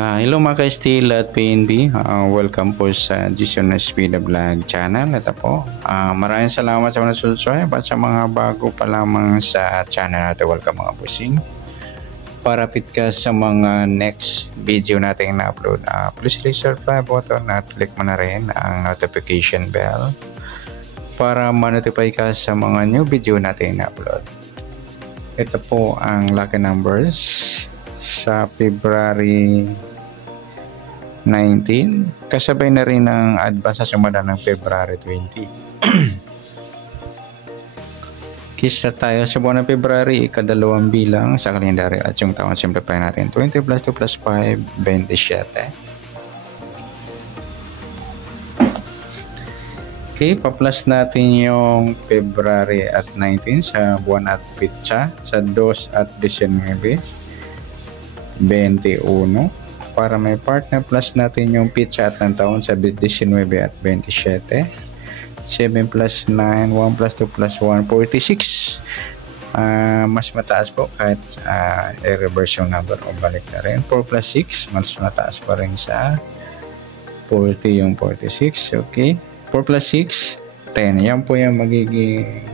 Hello mga ka-Steel at PNB, welcome po sa Jason Espida Vlog channel. Ito po, maraming salamat sa mga subscribe at sa mga bago pa lamang sa channel natin. Welcome mga busing. Para fit ka sa mga next video natin na-upload, please hit subscribe button at click mo na rin ang notification bell para ma-notify ka sa mga new video natin na-upload. Ito po ang lucky numbers sa February 19, kasabay na rin ang advance sa sumada ng February 20. Kisa tayo sa buwan ng February, ikadalawang bilang sa kalendaryo at yung taon simplify natin. 20 plus 2 plus 5, 27. Okay, pa-plus natin yung February at 19 sa buwan at pitsa, sa 2 at 19, 21. Para may partner, plus natin yung pitsa at ng taon sa 19 at 27. 7 plus 9, 1 plus 2 plus 1, 46. Mas mataas po kahit i-reverse yung number o balik na rin. 4 plus 6, mas mataas pa rin sa 40 yung 46. Okay, 4 plus 6, 10. Yan po yung magiging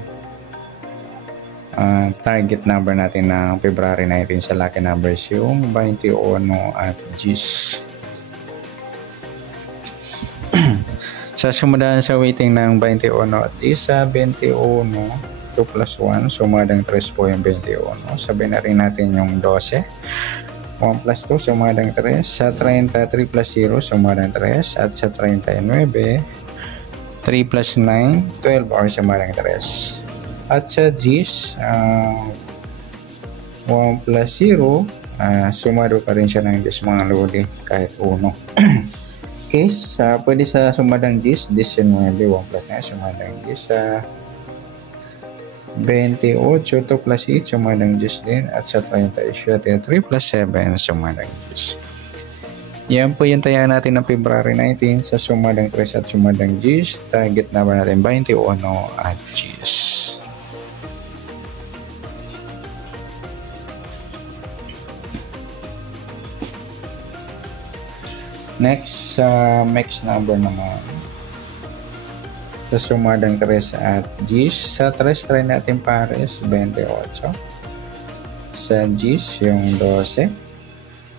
target number natin ng February 19 sa lucky numbers, yung 21 at 10. Sa sumadaan sa weighting ng 21 at 10, sa 21, 2 plus 1, sumadang 3 po yung 21. Sabihin na rin natin yung 12. 1 plus 2, sumadang 3. Sa 30, 3 plus 0, sumadang 3. At sa 39, 3 plus 9, 12 or sumadang 3. At sa G's, 1 plus 0, sumado pa rin siya ng 10 mga lodi kahit 1. Okay, pwede sa sumadang G's, 19, 1 plus 9, sumadang G's. Sa 28, 2 plus 8, sumadang G's din. At sa 37, 3 plus 7, sumadang G's. Yan po yung taya natin ng February 19 sa sumadang 3 at sumadang G's. Target number natin 21 at G's. Next, mix number naman. Sa sumadang 3 at G's. Sa 3, try natin pares, 28. Sa G's, yung 12.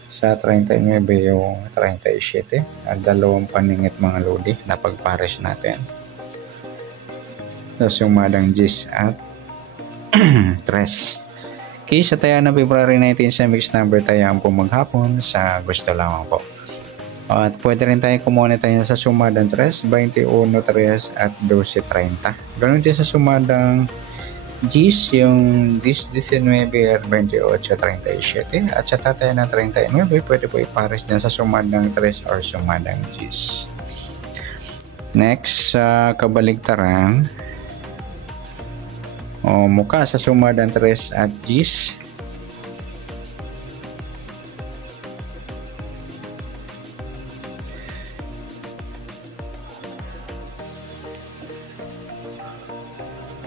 Sa 39, yung 37. At dalawang paningit mga lodi na pagpares natin. Sa sumadang G's at 3. Okay, sa taya ng February 19 sa mix number, tayaan po maghapon sa gusto lamang po. At pwede rin tayo kumuha tayo sa sumadang 3, 21, 3 at 12, 30. Ganun din sa sumadang G's, yung 19 at 28, 37. At sa tatay ng 39, pwede po ipares dyan sa sumadang 3 or sumadang G's. Next, sa kabaligtaran, mukha sa sumadang 3 at G's.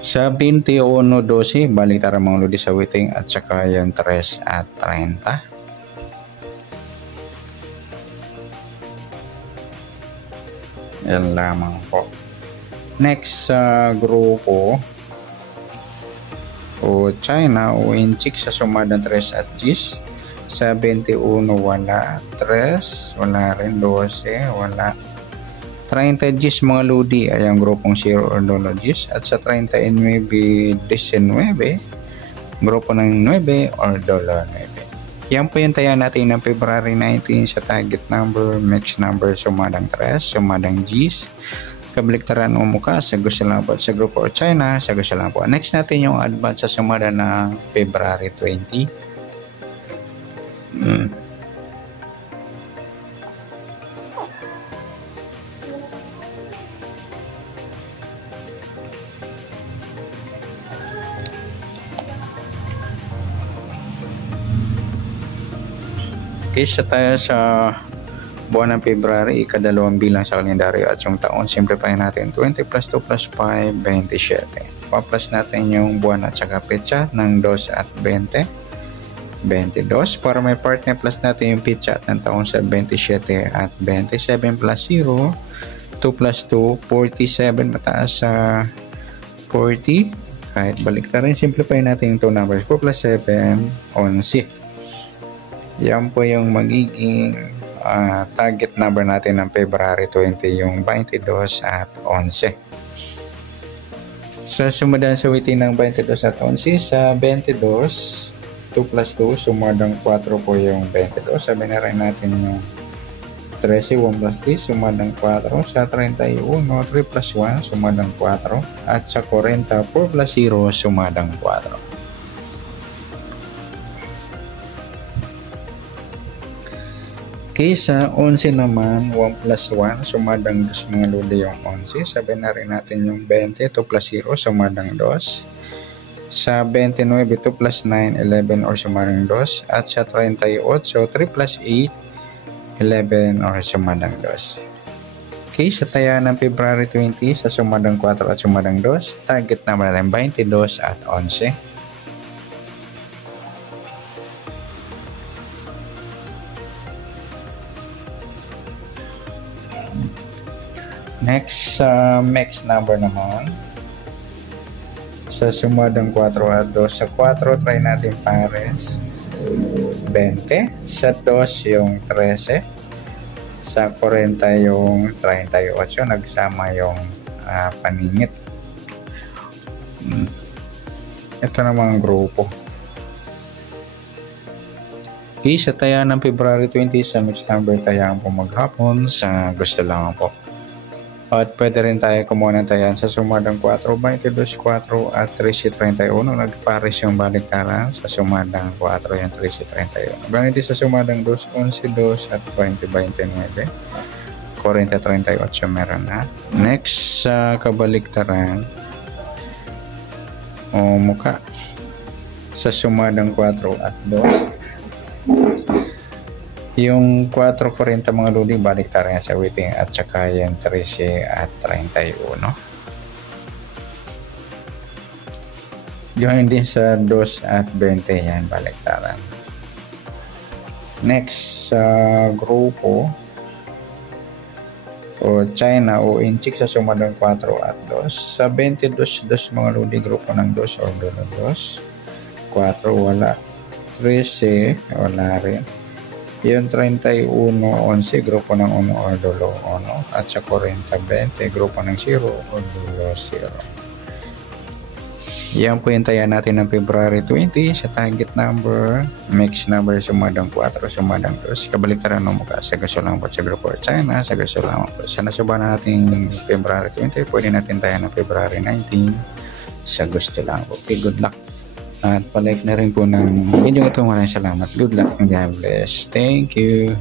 Sa 21-12, balik tara mga lodi sa weighting at saka yung 3 at 30. Yan lamang po. Next sa grupo o China o Inchik sa sumadang 3 at G's. Sa 21 wala, 3 wala rin, 12 wala. 30 G's mga lodi ay ang grupong 0 or dollar G's. At sa 39, 19, grupo ng 9 or dollar 9. Yan po yung taya natin ng February 19 sa target number, mix number, sumadang 3, sumadang G's. Kabaliktaran o mukha sa gusto lang po sa grupo or China, sa gusto lang po. Next natin yung advance sa sumada ng February 20. Kisa tayo sa buwan ng February, ikadalawang bilang sa kalendaryo at yung taon, simplify natin. 20 plus 2 plus 5, 27. Pa-plus natin yung buwan at saka petsa ng 2 at 20. 22. Para may partner plus natin yung pitch at ng taon sa 27 at 27 plus 0. 2 plus 2, 47. Mataas sa 40. Kahit balik na rin, simplify natin yung 2 numbers. 4 plus 7, 11. Yan po yung magiging target number natin ng February 20, yung 22 at 11. Sa sumadan sa waiting ng 22 at 11, sa 22, 2 plus 2, sumadang 4 po yung 22. Sabi na rin natin yung 13, 1 plus 3, sumadang 4. Sa 31, 3 plus 1, sumadang 4. At sa 40, 4 plus 0, sumadang 4. Okay, sa 11 naman, 1 plus 1, sumadang 2 mga lodi yung 11. Sabi na rin natin yung 20, 2 plus 0, sumadang 2. Sa 29, 2 plus 9, 11 or sumadang 2. At sa 38, 3 plus 8, 11 or sumadang 2. Okay, sa taya ng February 20, sa sumadang 4 at sumadang 2, target naman natin 22 at 11. Next, mix number naman. Sa sumadang 4 at 2, sa 4 try natin pares 20, sa 2 yung 13, sa 40 yung 38, nagsama yung paningit. Ito namang grupo. Okay, sa taya ng February 20, sa mixed number tayaan po maghapon sa gusto lang po. At pwede rin tayo kumuha ng tayan sa sumadang 4, 22, 4 at 13, 31. Nagpares yung baliktaran sa sumadang 4 yung 13, 31. Ganito sa sumadang 2, 11, 2 at 20, 29. 40, 38 meron na. Next sa kabaliktaran o muka sa sumadang 4 at 2. Yung 4.40 mga luli, baliktaran sa waiting at saka yung 13 at 31. Yung din sa 2 at 20 yan, baliktaran. Next sa grupo o China o Inchik sa sumadang 4 at 2. Sa 22 mga luli, grupo ng 2 o 2. 4 wala. 13 wala rin. Yung 31, 11, grupo ng 1 or 2, 1. At sa 40, 20, grupo ng 0 or 2, 0. Yan po yung taya natin ng February 20 sa target number, mix number, sumadang 4, sumadang 2. Kabaliktaran ng mukha sa gusto lang po sa grupo China, sa gusto lang po. Sa nasuba natin February 20, pwede natin taya ng February 19 sa gusto lang po. Okay, good luck. At palike na rin po ng video ito. Maraming salamat. Good luck and God bless. Thank you.